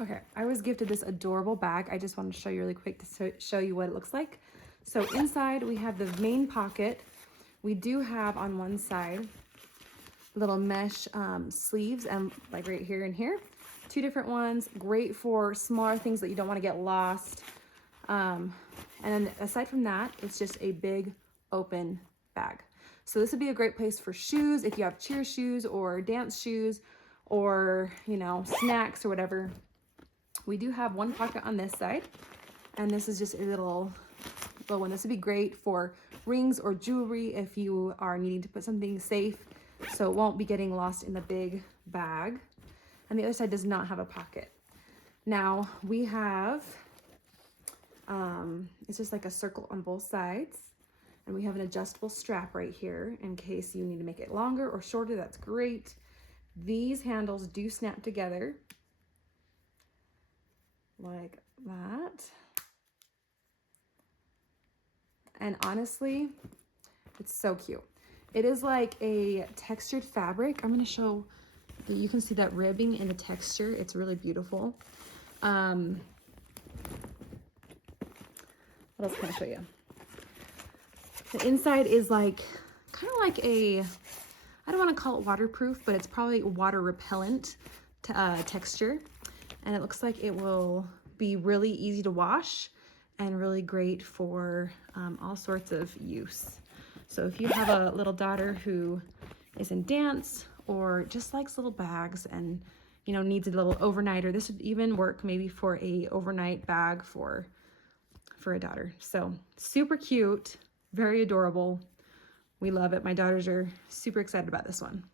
Okay, I was gifted this adorable bag. I just wanted to show you really quick to show you what it looks like. So inside we have the main pocket. We do have on one side little mesh sleeves, and like right here and here, two different ones, great for smaller things that you don't want to get lost. And then aside from that, it's just a big open bag. So this would be a great place for shoes if you have cheer shoes or dance shoes or, you know, snacks or whatever. We do have one pocket on this side, and this is just a little one. This would be great for rings or jewelry if you are needing to put something safe so it won't be getting lost in the big bag. And the other side does not have a pocket. Now we have, it's just like a circle on both sides, and we have an adjustable strap right here in case you need to make it longer or shorter. That's great. These handles do snap together like that. And honestly, it's so cute. It is like a textured fabric. I'm gonna show that you can see that ribbing in the texture. It's really beautiful. What else can I show you? The inside is like, kind of like a, I don't want to call it waterproof, but it's probably water repellent texture. And it looks like it will be really easy to wash and really great for all sorts of use. So if you have a little daughter who is in dance or just likes little bags and, you know, needs a little overnighter, this would even work maybe for a overnight bag for a daughter. So super cute, very adorable. We love it. My daughters are super excited about this one.